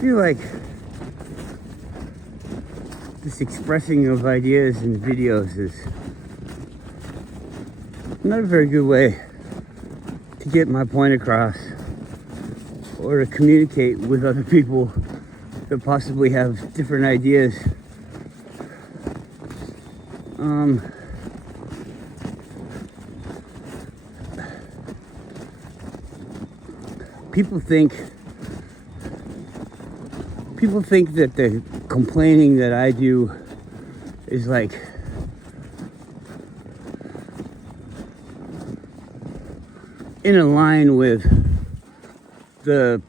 feel like this expressing of ideas in videos is not a very good way to get my point across or to communicate with other people that possibly have different ideas. People think that the complaining that I do is like in a line with the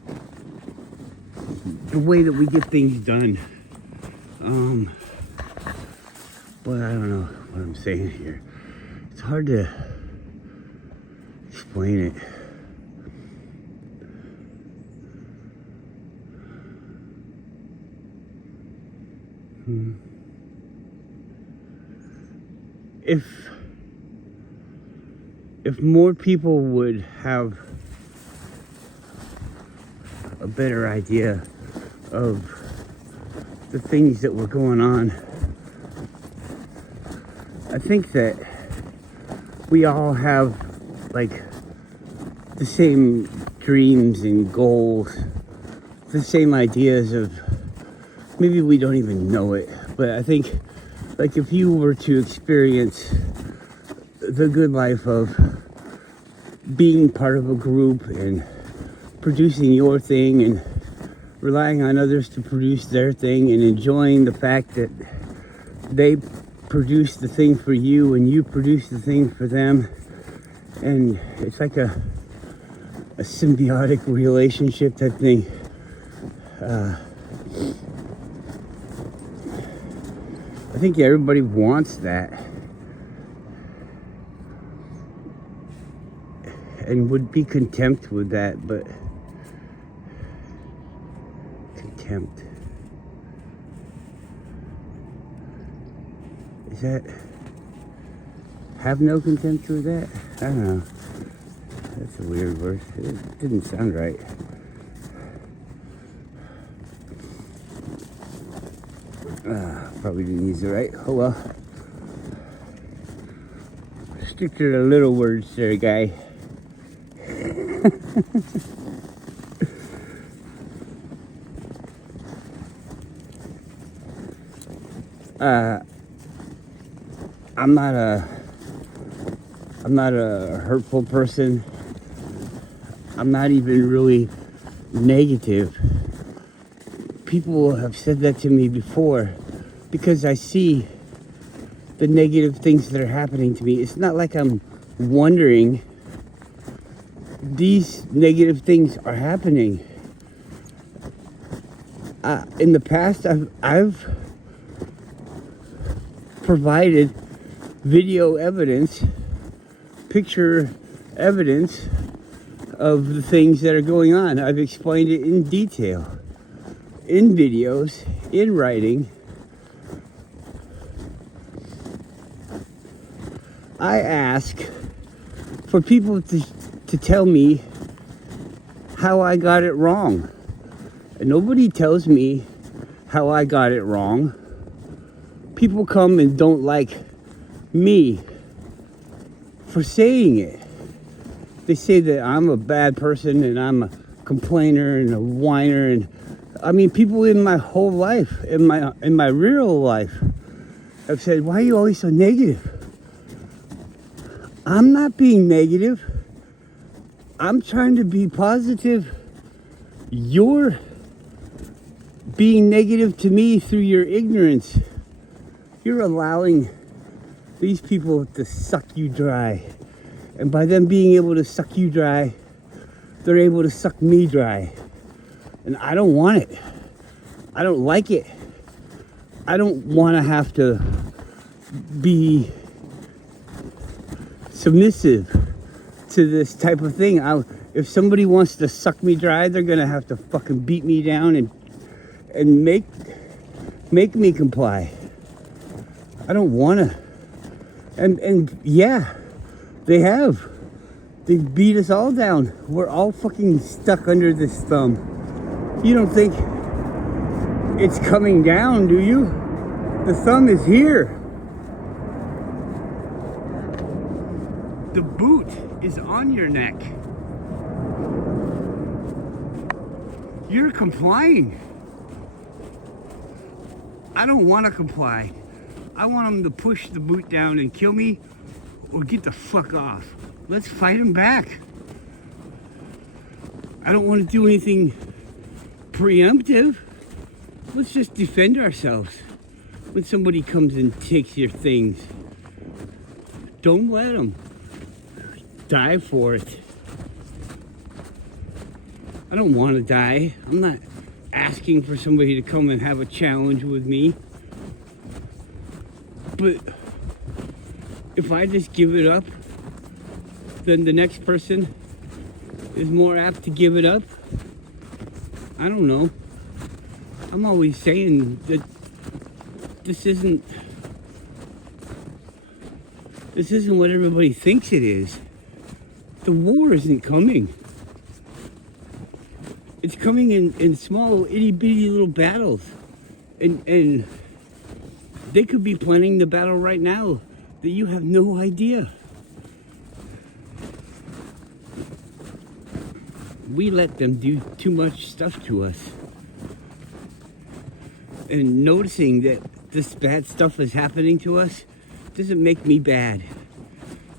way that we get things done. But I don't know what I'm saying here. It's hard to explain it. If more people would have a better idea of the things that were going on, I think that we all have like the same dreams and goals, the same ideas of, maybe we don't even know it, but I think like if you were to experience the good life of being part of a group and producing your thing and relying on others to produce their thing and enjoying the fact that they produce the thing for you and you produce the thing for them, and it's like a symbiotic relationship type thing. I think everybody wants that and would be content with that, but contempt. Is that have no contempt for that? I don't know. That's a weird word. It didn't sound right. Probably didn't use it right. Oh well. Stick to the little words there, guy. I'm not a hurtful person. I'm not even really negative. People have said that to me before because I see the negative things that are happening to me. It's not like I'm wondering. These negative things are happening. In the past, I've provided video evidence, picture evidence of the things that are going on. I've explained it in detail, in videos, in writing. I ask for people to tell me how I got it wrong. And nobody tells me how I got it wrong. People come and don't like me for saying it. They say that I'm a bad person and I'm a complainer and a whiner, and I mean people in my whole life, in my real life, have said, "Why are you always so negative?" I'm not being negative. I'm trying to be positive. You're being negative to me through your ignorance. You're allowing these people to suck you dry. And by them being able to suck you dry, they're able to suck me dry. And I don't want it. I don't like it. I don't want to have to be submissive to this type of thing. If somebody wants to suck me dry, they're gonna have to fucking beat me down and make me comply. I don't wanna. And yeah, they have. They beat us all down. We're all fucking stuck under this thumb. You don't think it's coming down, do you? The thumb is here. The boot is on your neck. You're complying. I don't want to comply. I want them to push the boot down and kill me or get the fuck off. Let's fight them back. I don't want to do anything preemptive. Let's just defend ourselves when somebody comes and takes your things. Don't let them. Die for it. I don't want to die. I'm not asking for somebody to come and have a challenge with me. But if I just give it up, then the next person is more apt to give it up. I don't know. I'm always saying that this isn't what everybody thinks it is. The war isn't coming. It's coming in small, itty-bitty little battles. And they could be planning the battle right now that you have no idea. We let them do too much stuff to us. And noticing that this bad stuff is happening to us doesn't make me bad.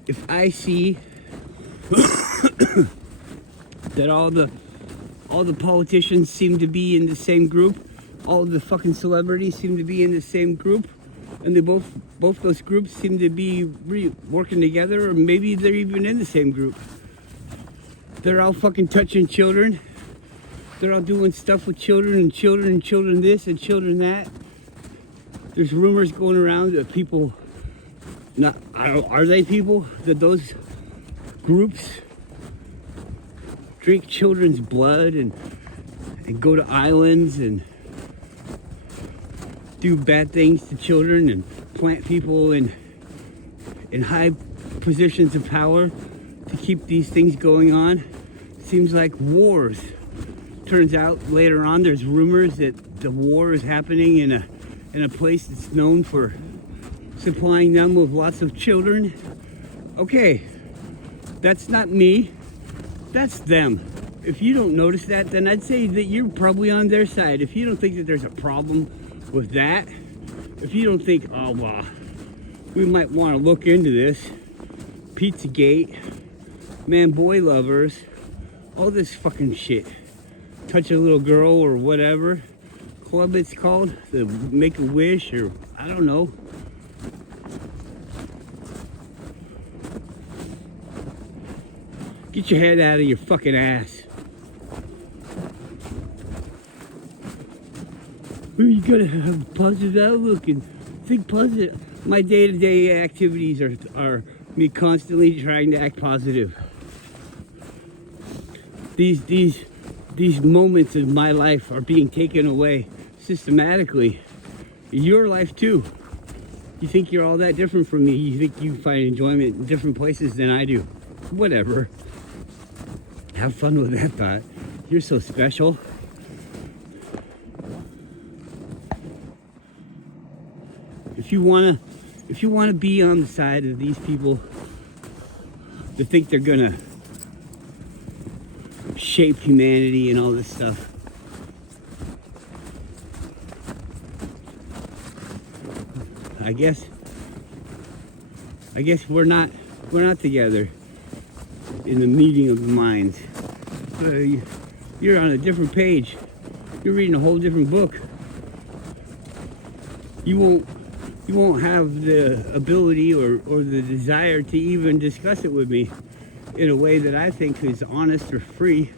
If I see that all the politicians seem to be in the same group, all the fucking celebrities seem to be in the same group, and they both those groups seem to be working together, or maybe they're even in the same group. They're all fucking touching children. They're all doing stuff with children and children this and children that. There's rumors going around that people, are they people? That those groups drink children's blood and go to islands and do bad things to children and plant people in high positions of power to keep these things going on. Seems like wars. Turns out later on there's rumors that the war is happening in a place that's known for supplying them with lots of children. Okay, that's not me. That's them. If you don't notice that, then I'd say that you're probably on their side. If you don't think that there's a problem with that, if you don't think, oh, well, we might want to look into this, Pizzagate, man-boy lovers, all this fucking shit. Touch a little girl or whatever club it's called, the Make-A-Wish, or I don't know. Get your head out of your fucking ass. You gotta have a positive outlook and think positive. My day-to-day activities are me constantly trying to act positive. These moments of my life are being taken away systematically. Your life too. You think you're all that different from me. You think you find enjoyment in different places than I do. Whatever. Have fun with that thought. You're so special. If you wanna be on the side of these people that think they're gonna shape humanity and all this stuff, I guess we're not together in the meeting of the minds. You're on a different page. You're reading a whole different book. You won't have the ability or the desire to even discuss it with me in a way that I think is honest or free.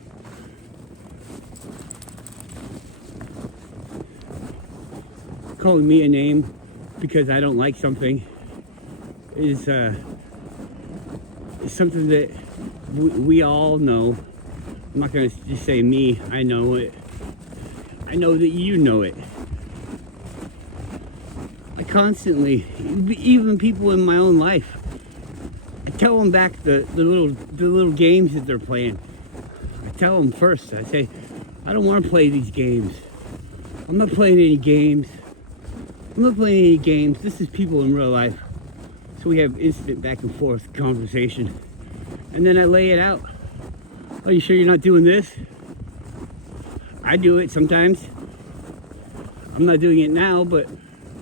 Calling me a name because I don't like something is something that we all know. I'm not going to just say me, I know it. I know that you know it. I constantly, even people in my own life, I tell them back the little games that they're playing. I tell them first, I say, I don't want to play these games. I'm not playing any games. I'm not playing any games. This is people in real life. So we have instant back and forth conversation. And then I lay it out. Are you sure you're not doing this? I do it sometimes. I'm not doing it now, but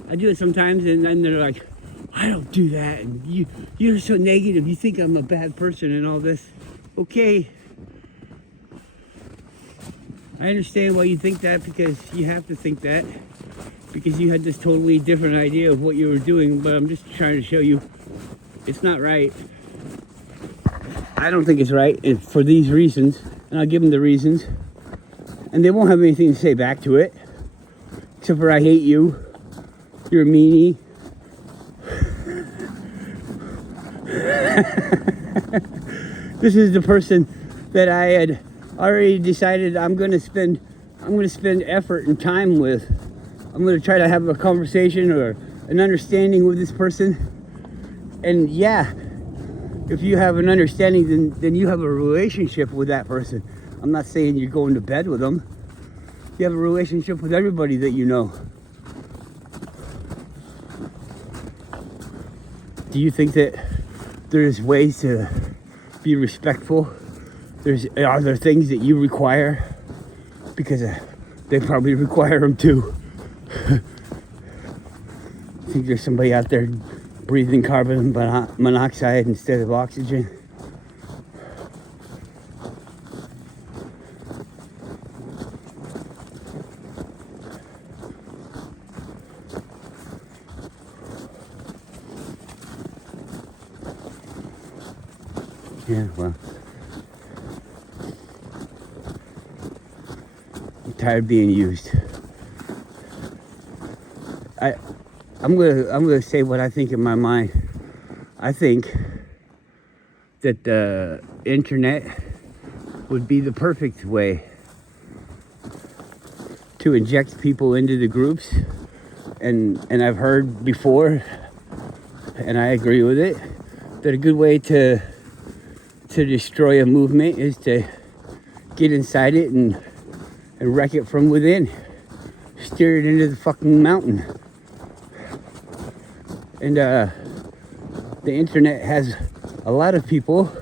I do it sometimes. And then they're like, I don't do that. And you're so negative. You think I'm a bad person and all this. Okay. I understand why you think that, because you have to think that. Because you had this totally different idea of what you were doing, but I'm just trying to show you it's not right. I don't think it's right, and for these reasons, and I'll give them the reasons, and they won't have anything to say back to it, except for I hate you, you're a meanie. This is the person that I had already decided I'm going to spend effort and time with. I'm going to try to have a conversation or an understanding with this person. And yeah, if you have an understanding, then you have a relationship with that person. I'm not saying you're going to bed with them. You have a relationship with everybody that you know. Do you think that there's ways to be respectful? Are there things that you require? Because they probably require them too. I think there's somebody out there breathing carbon monoxide instead of oxygen. Yeah, well, I'm tired of being used. I'm gonna say what I think in my mind. I think that the internet would be the perfect way to inject people into the groups, and I've heard before, and I agree with it, that a good way to destroy a movement is to get inside it and wreck it from within, steer it into the fucking mountain. And the internet has a lot of people.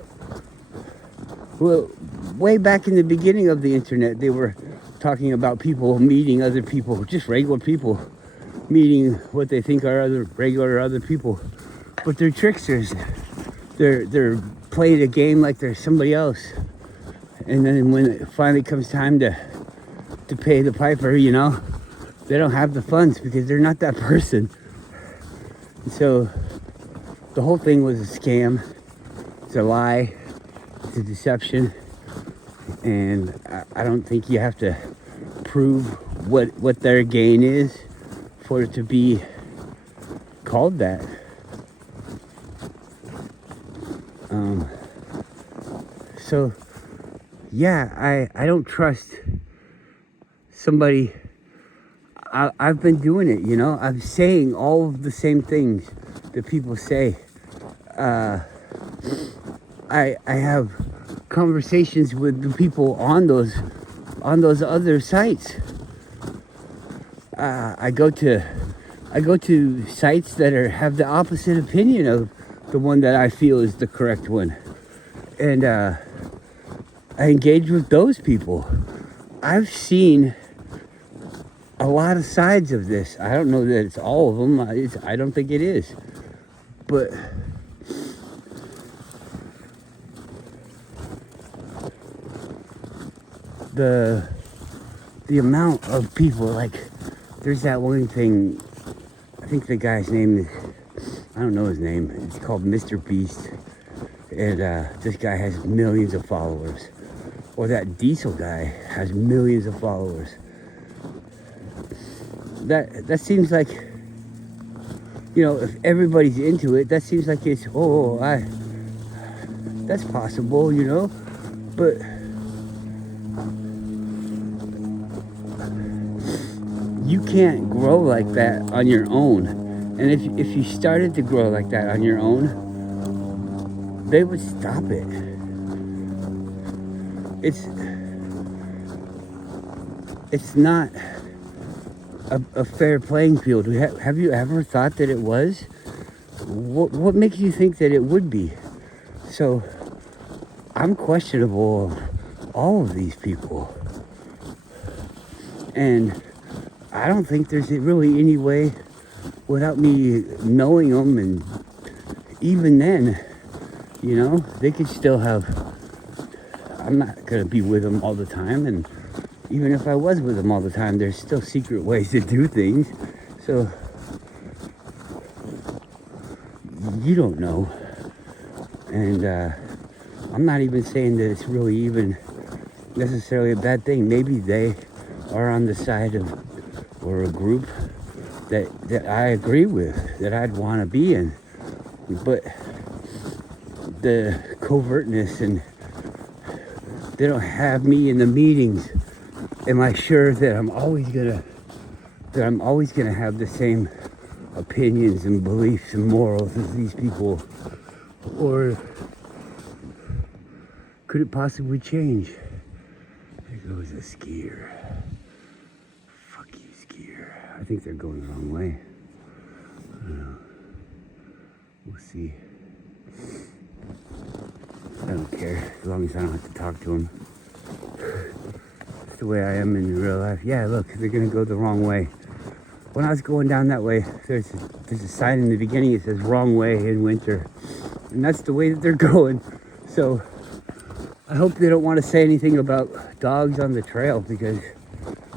Well, way back in the beginning of the internet, they were talking about people meeting other people, just regular people, meeting what they think are other people. But they're tricksters. They're playing a game like they're somebody else. And then when it finally comes time to pay the piper, you know, they don't have the funds because they're not that person. So the whole thing was a scam. It's a lie. It's a deception. And I don't think you have to prove what their gain is for it to be called that. So yeah, I don't trust somebody. I've been doing it, you know. I'm saying all of the same things that people say. I have conversations with the people on those other sites. I go to sites that have the opposite opinion of the one that I feel is the correct one, and I engage with those people. I've seen a lot of sides of this. I don't know that it's all of them. I don't think it is. But the amount of people, like, there's that one thing, I think the guy's name is, I don't know his name, it's called Mr. Beast. And this guy has millions of followers. Or that Diesel guy has millions of followers. That seems like, you know, if everybody's into it, that seems like it's, that's possible, you know, but you can't grow like that on your own. And if you started to grow like that on your own, they would stop it. It's not a fair playing field. Have you ever thought that it was? What makes you think that it would be? So I'm questionable of all of these people. And I don't think there's really any way without me knowing them. And even then, you know, they could still have, I'm not going to be with them all the time. And even if I was with them all the time, there's still secret ways to do things. So you don't know. And I'm not even saying that it's really even necessarily a bad thing. Maybe they are on the side of, or a group that I agree with, that I'd want to be in. But the covertness, and they don't have me in the meetings. Am I sure that I'm always gonna have the same opinions and beliefs and morals as these people? Or could it possibly change? There goes a skier. Fuck you, skier. I think they're going the wrong way. I don't know. We'll see. I don't care, as long as I don't have to talk to them. It's the way I am in real life. Yeah, look, they're gonna go the wrong way. When I was going down that way, there's a sign in the beginning that says wrong way in winter. And that's the way that they're going. So I hope they don't want to say anything about dogs on the trail, because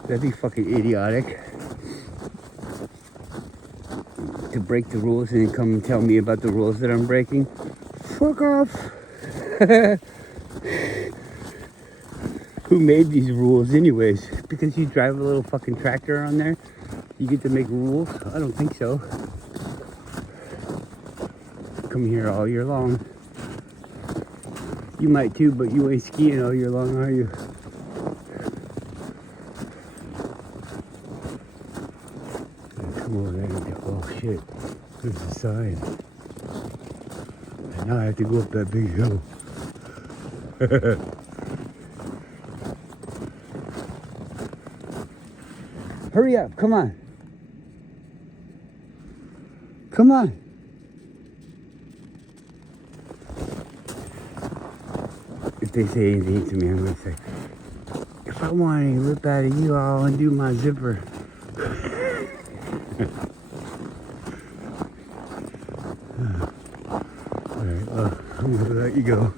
that'd be fucking idiotic. To break the rules and then come and tell me about the rules that I'm breaking. Fuck off. Who made these rules anyways? Because you drive a little fucking tractor on there, you get to make rules? I don't think so. Come here all year long. You might too, but you ain't skiing all year long, are you? Come over there and go, oh shit, there's a sign. And now I have to go up that big hill. Hurry up, come on. Come on. If they say anything to me, I'm gonna say, if I want any lip out of you, I'll undo my zipper. Alright, well, I'm gonna let you go.